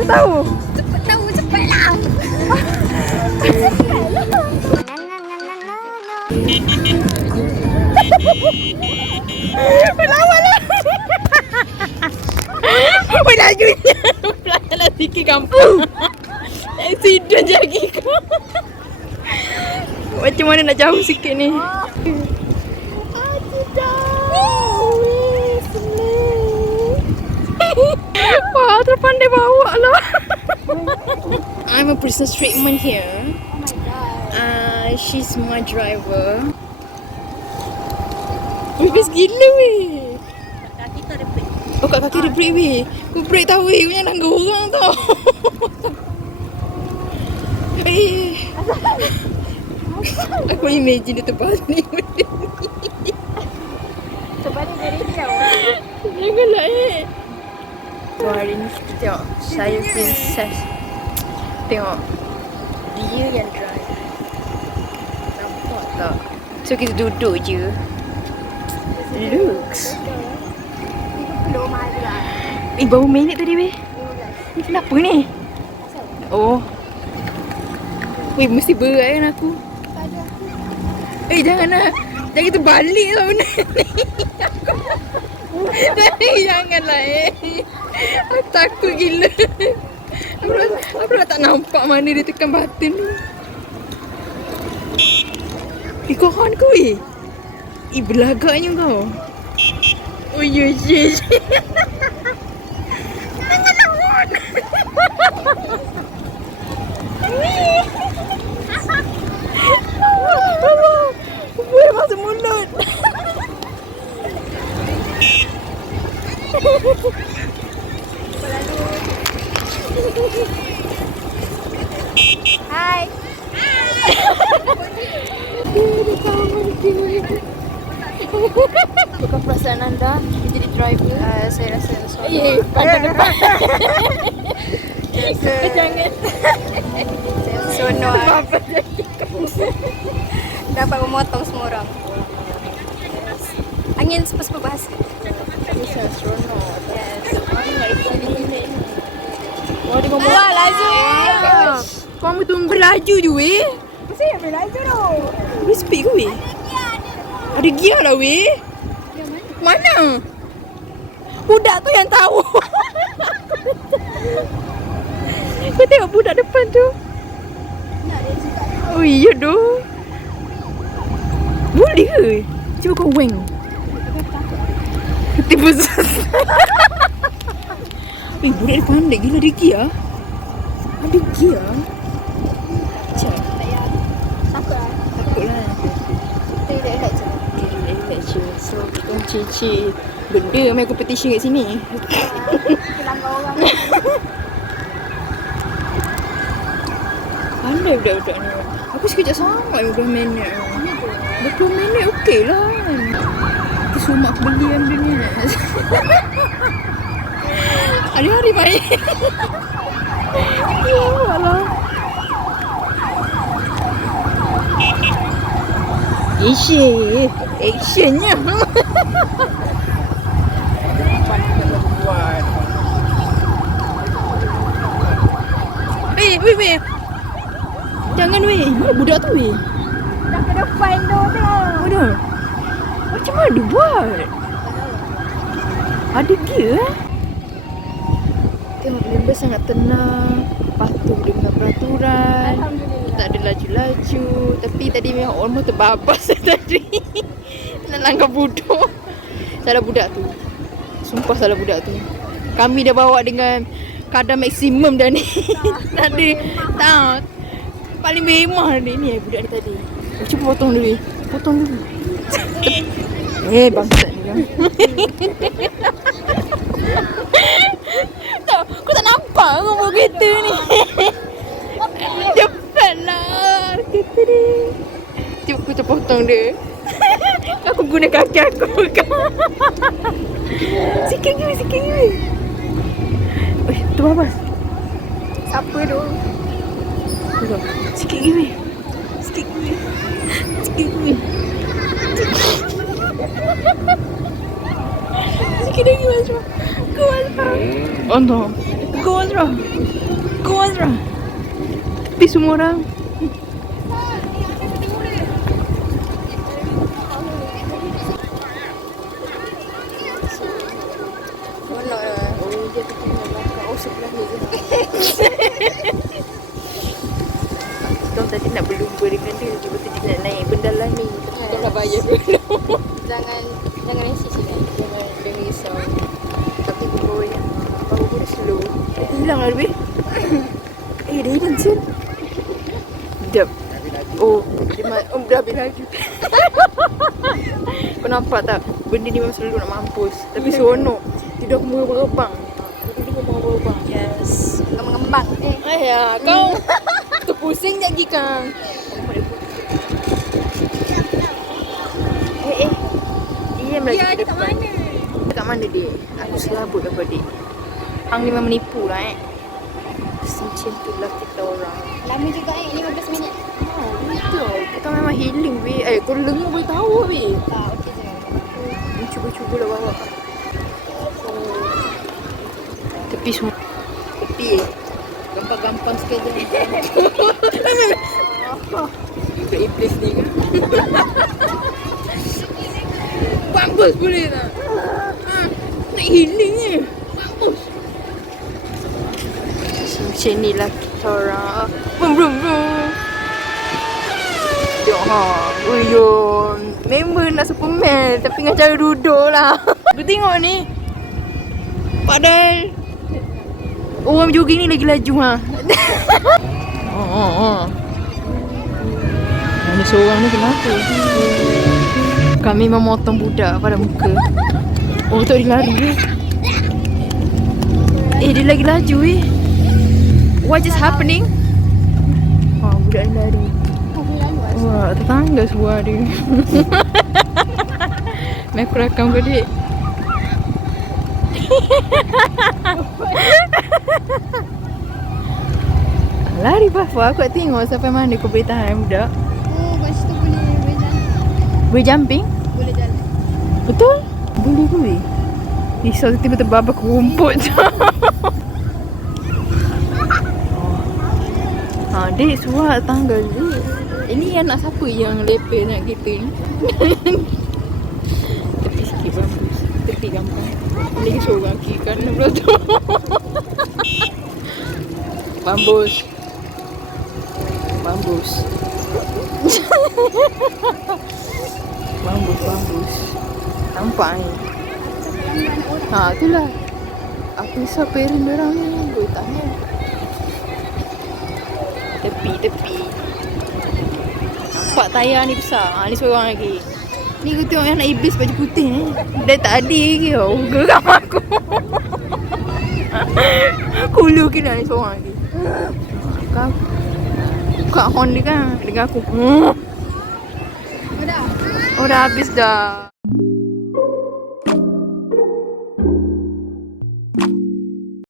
Aku tahu. Cepat tahu, cepatlah. Berlawan lah. Lajunya. Pelajaran sikit kampung. Accident jadi kau. Macam mana nak jauh sikit ni? Wah, terpandai bawa lah. I'm a prisoner treatment here. She's my driver. Weh, best gila weh. Kaki tu ada break. Oh, kat kaki ada break weh. Kau break tau weh, kau jangan langgar orang tau. Aku imagine dia terbalik. Terbalik dari jauh. Janganlah So hari ni kita tengok saya princess. Tengok dia yang drive. Nampak tak? So kita duduk je. Looks. Belum ada. Baru minit tadi weh. Ni kenapa ni? Oh. Weh, mesti berat kan aku. Janganlah. Jangan kita balik lah benda ni. Janganlah Aku takut gila. Aku dah tak nampak mana dia tekan button tu. Kau horn ke weh? Belagaknya kau. Oh ya je. Janganlah horn. Boleh masuk mulut. Hai. Bukan perasaan anda menjadi driver? Saya rasa pandang depan. Jangan. Saya seronok. Dapat memotong semua orang. Angin sepa-sepa bahasa. Saya seronok. Yes. Wah, dia ngomong. Wah, laju. Kau ambil tunggu laju je weh. Mesti ambil laju tau. Weh, speed ke weh? Ada gear lah weh. Mana? Budak tu yang tahu. Kau tengok budak depan tu. Oh iya doh. Boleh ke? Cuba kau weng. Tiba sesat. Budak dia pandai gila ada gear. Ada gear. Cak. Takut lah. Takut lah. Kita relax je. Relax je. So kita orang cik-cik benda main competition kat sini. Kita langgar orang. Pandai budak-budak ni. Aku sekejap sangat 20 minit. 20 minit okey lah. Kita semua aku beli benda ni. Hari-hari main. Ya Allah. Actionnya. Weh. Jangan weh. Mana budak tu weh? Dah ke depan tu tengok. Mana? Macam mana dia buat? Ada gear Tengok member sangat tenang. Patuh dengan peraturan. Alhamdulillah. Tak ada laju-laju. Tapi tadi memang almost terbabas tadi. Nak langgar budak. Salah budak tu. Sumpah salah budak tu. Kami dah bawa dengan kadar maksimum dah ni. Tadi tak. Paling memang ni budak ni tadi. Cuba potong dulu. Potong dulu. Bangsat ni kan. Tak, kau tak nampak kau bawa kereta ni. Cepatlah kereta ni. Cuba aku terpotong dia. Aku guna kaki aku. Sikit lagi. Tu babas. Siapa tu? Sikit lagi. Sikit lagi macam. Kau macam. Ontong. Go Azra. Go Azra. Tepi semua orang. Kita tadi nak berlumba dengan dia. Tiba-tiba dia nak naik benda lah ni. Kita dah bayar dulu. Jangan risik sini. Jangan risau. Tapi bawa yang bawa pun slow. Hilang lah lebih. Dia hilang je. Sekejap. Oh, dah habis lagi. Kau nampak tak? Benda ni memang selalu nak mampus. Tapi seronok. Tidak aku berbang. Tiba-tiba berbang. Yes. Ngembang. Ayah, kau terpusing lagi Kang. Diam lagi ke depan. Kat mana dia? Aku selabut apa dia? Hang ni memang menipu lah Macam tu lah kita orang. Lama juga 15 minit. Oh, betul. Kita memang healing weh. Kau lengur boleh tahu weh. Tak, okey je. Cuba-cuba lah bawa. Tepi semua. Tepi gampang-gampang sikit je. Iblis ni kan. Bagus boleh tak? Nak healing ni. Bagus. Macam ni lah kita orang. Brum. Tengok member nak Superman tapi dengan cara duduk lah. Kau tengok ni. Padahal orang jogging ni lagi laju Mana seorang ni kenapa? Kami memotong budak pada muka. Oh tak dia lari. Dia lagi laju What is happening? Budak ni lari. Wah, tetangga suara dia. Nak aku rakam ke dik? Lari Bafa, aku nak tengok sampai mana kau boleh tahan budak. Oh, kat situ boleh jalan. Boleh jumping? Boleh jalan. Betul? Boleh ke weh? Risau tiba-tiba babak rumput je. Dek suara tangga je. Ini anak siapa yang lepeh nak kita ni? Tepi sikit bagus. Tepi gampang. Lagi seorang kiri kanan pula tu. Bambus. Bambus. Nampak ni. Itulah. Aku risau parent diorang ni. Boleh tanya. Tepi. Nampak tayar ni besar. Ni seorang lagi. Ni aku tengok yang anak iblis baju putih ni. Dia tak ada lagi tau. Geram aku. Kulu kena ni seorang lagi. Kau buka horn dia kan dengan aku. Oh dah habis dah.